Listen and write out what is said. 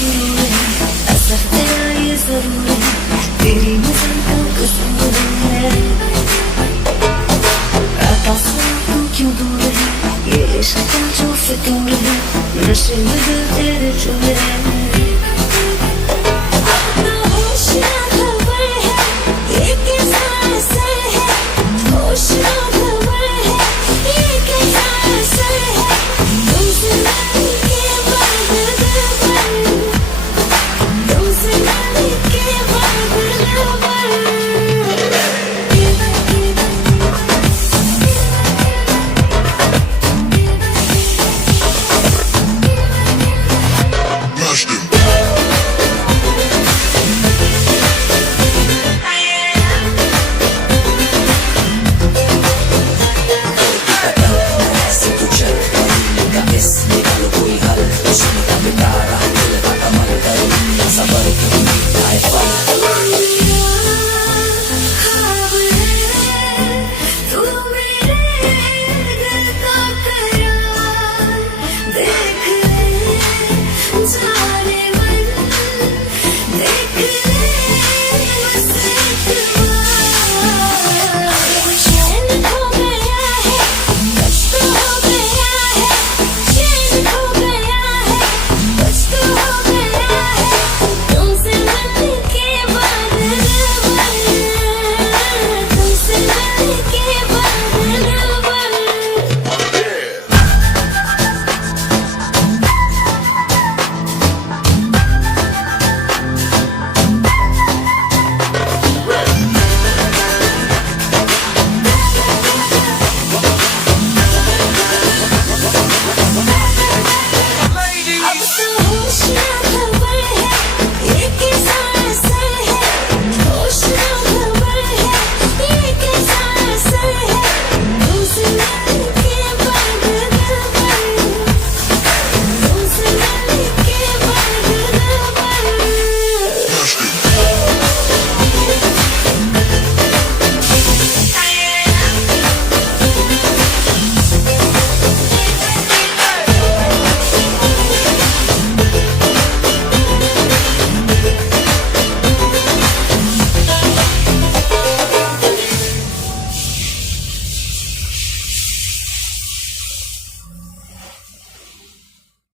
शुरू है, असर तेरा ये जरूर है, तेरी नजर का कसूर है। आता सुन तू क्यों दूर है, ये इश्क का जो फितूर है, नशे में दिल तेरे चूर है। अपना होश ना खबर है, ये कैसा असर है, होश ना खबर है, ये कैसा असर है, तुमसे मिलने के बाद दिल पर, तुमसे मिलने के बाद दिल पर।